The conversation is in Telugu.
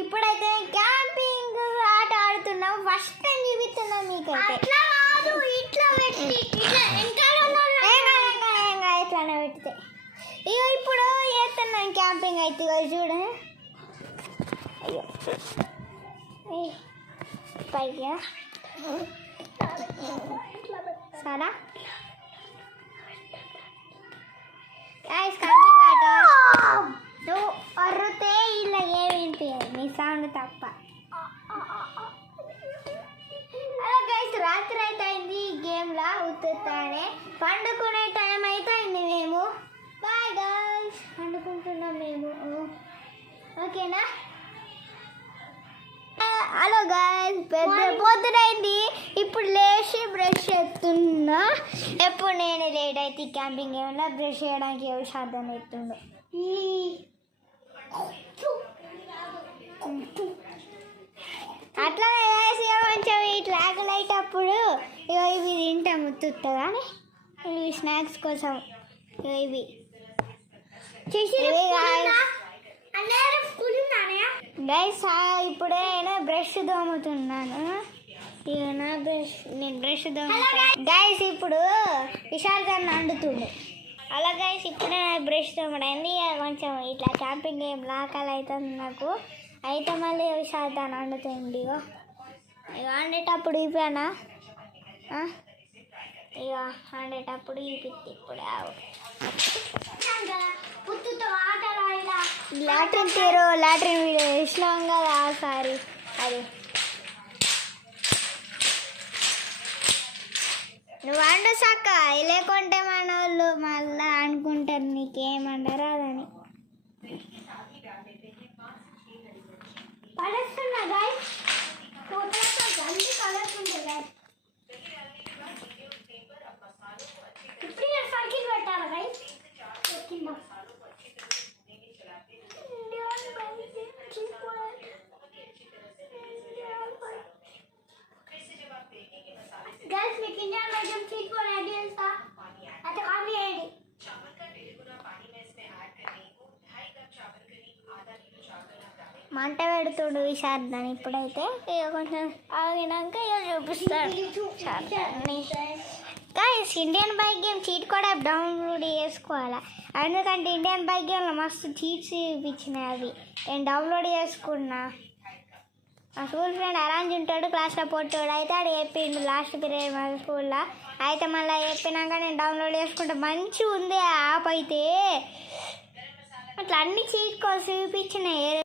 ఇప్పుడైతే క్యాంపింగ్ ఆట ఆడుతున్నాం. ఫస్ట్ టైం చూపిస్తున్నాం మీకైతే. ఇట్లానే పెడితే ఇక ఇప్పుడు చేస్తున్నాం క్యాంపింగ్ అయితే. చూడ అయ్యో పైగా సరే క్యాంపింగ్ ఆట. నువ్వు అర్రితే ఇలా ఏమింటాయి నీ సౌండ్ తప్ప. అలా గైస్ రాత్రి అయితే అయింది. ఈ గేమ్లా ఉత్తుతానే పండుకునే టైం అయితే అయింది. మేము బాయ్ గైస్ పండుకుంటున్నాం మేము. ఓకేనా? హలో గైస్ పొద్దునైంది. ఇప్పుడు లేచి బ్రష్ చేస్తున్నా. ఎప్పుడు నేను లేట్ అయితే క్యాంపింగ్ ఏమన్నా బ్రష్ చేయడానికి ఎవరు సాధన ఎత్తుండో. అట్లా కొంచెం ఇట్లా ఆకలైతే అప్పుడు ఇవి తింటాం ముత్తుతా కానీ ఇవి స్నాక్స్ కోసం ఇవి గైస్. ఇప్పుడే బ్రష్ దోముతున్నాను. ఇక నా నేను బ్రష్ దోముతాను గైస్. ఇప్పుడు విశాల్ గారిని వండుతుండే. అలా గైస్ ఇప్పుడే బ్రష్ తోమడండి. కొంచెం ఇట్లా క్యాంపింగ్ ఏం లాకాలు అవుతుంది నాకు. అయితే మళ్ళీ విశాల్ దాన్ని వండుతుంది. ఇక వండేటప్పుడు ఇవ్వనా? ఇక వండేటప్పుడు ఇప్పిద్ది. ఇప్పుడు లాట్రిన్ తీరు లాట్రిన్ వీడియో ఇష్టం కదా సారీ. అది నువ్వు వండు సక్క, లేకుంటే మన వాళ్ళు మళ్ళా అనుకుంటారు నీకేమన్నారు అదని. పడేస్తున్నా గైస్. కలర్స్ ఉంటుంది సర్కిల్ పెట్టాలి గైస్. గైస్ మీకు Indian museum cheat code add చేస్తా. అయితే కాపీ చేయండి. మంట పెడుతుడు శారదాన్ని. ఇప్పుడైతే ఇక కొంచెం ఆగినాక ఇక చూపిస్తాడు guys. Indian bike game cheat code app download చేసుకోవాలా. ఎందుకంటే ఇండియన్ బైక్ గేమ్లో మస్తు చీట్స్ చూపించినాయి. అవి నేను డౌన్లోడ్ చేసుకున్నా. మా స్కూల్ ఫ్రెండ్ అరాంజ్ ఉంటాడు క్లాస్లో పొట్టాడు. అయితే ఆడు చెప్పిండు లాస్ట్ పీరియడ్ మా స్కూల్లో. అయితే మళ్ళీ చెప్పినాక నేను డౌన్లోడ్ చేసుకుంటే మంచిగా ఉంది ఆ యాప్. అయితే అట్లా అన్ని చీట్ కోడ్స్ చూపించినాయి.